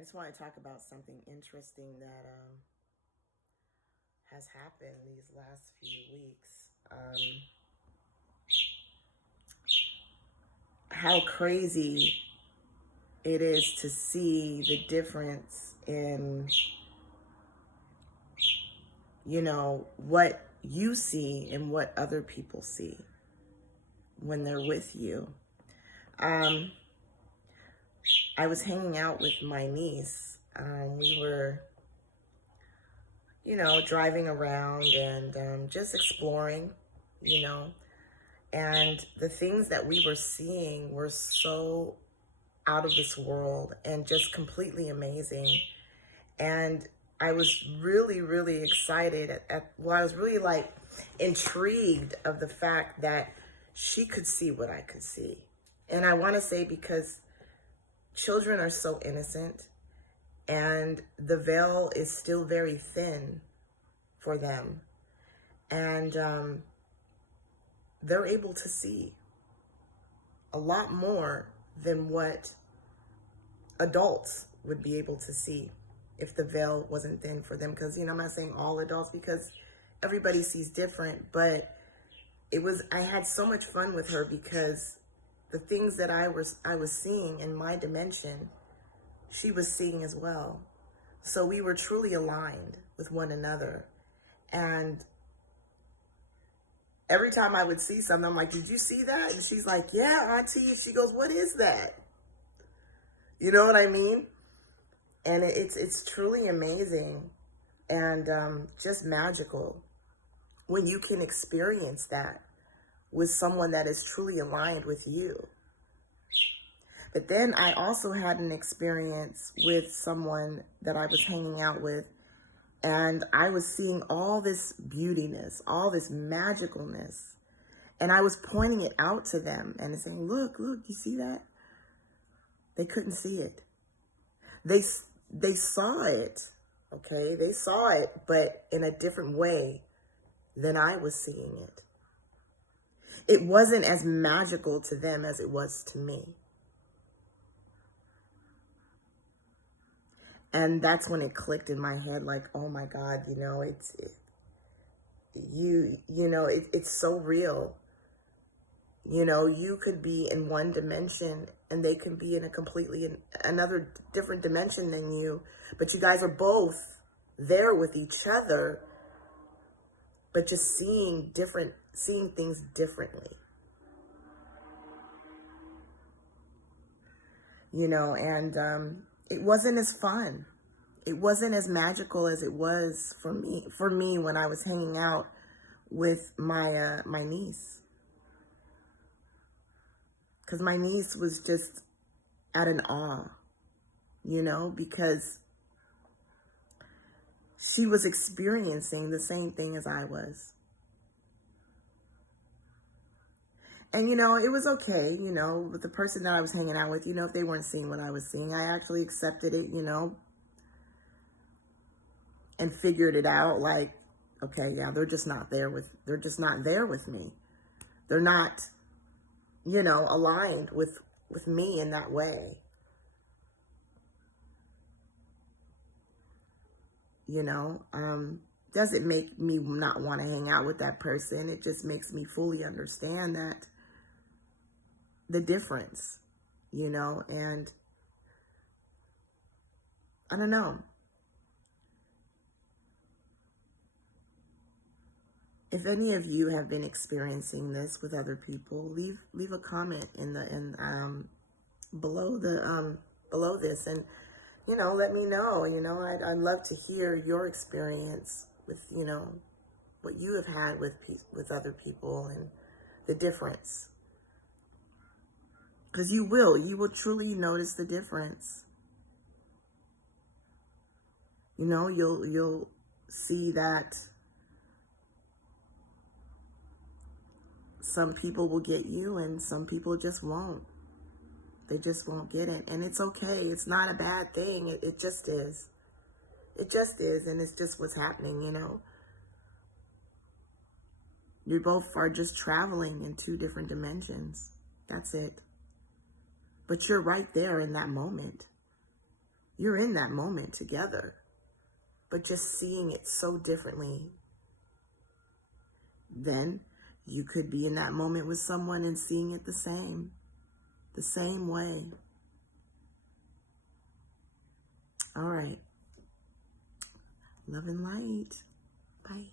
I just want to talk about something interesting that has happened these last few weeks. How crazy it is to see the difference in, what you see and what other people see when they're with you. I was hanging out with my niece. We were, driving around and just exploring, you know, and the things that we were seeing were so out of this world and just completely amazing. And I was really, really excited I was really like intrigued of the fact that she could see what I could see. And I want to say because children are so innocent and the veil is still very thin for them. And they're able to see a lot more than what adults would be able to see if the veil wasn't thin for them. Because, I'm not saying all adults because everybody sees different, but I had so much fun with her because the things that I was seeing in my dimension, she was seeing as well. So we were truly aligned with one another. And every time I would see something, I'm like, did you see that? And she's like, yeah, Auntie. She goes, what is that? You know what I mean? And it's truly amazing and just magical when you can experience that with someone that is truly aligned with you. But then I also had an experience with someone that I was hanging out with, and I was seeing all this beautiness, all this magicalness, and I was pointing it out to them and saying, look, you see that? They couldn't see it. They saw it, okay? They saw it, but in a different way than I was seeing it. It wasn't as magical to them as it was to me. And that's when it clicked in my head, like, oh my God, it's so real. You could be in one dimension and they can be in another different dimension than you, but you guys are both there with each other, but just seeing things differently. And it wasn't as fun. It wasn't as magical as it was for me when I was hanging out with my niece. Because my niece was just at an awe, because she was experiencing the same thing as I was. And, it was okay, with the person that I was hanging out with, if they weren't seeing what I was seeing, I actually accepted it, and figured it out like, okay, yeah, they're just not there with me. They're not, aligned with me in that way. Doesn't make me not want to hang out with that person. It just makes me fully understand that the difference, and I don't know. If any of you have been experiencing this with other people, leave a comment below this, and let me know. I'd love to hear your experience with what you have had with other people and the difference. Because you will truly notice the difference. You'll see that some people will get you and some people just won't. They just won't get it. And it's okay. It's not a bad thing. It just is. It just is. And it's just what's happening, You both are just traveling in two different dimensions. That's it. But you're right there in that moment. You're in that moment together, but just seeing it so differently. Then you could be in that moment with someone and seeing it the same way. All right. Love and light. Bye.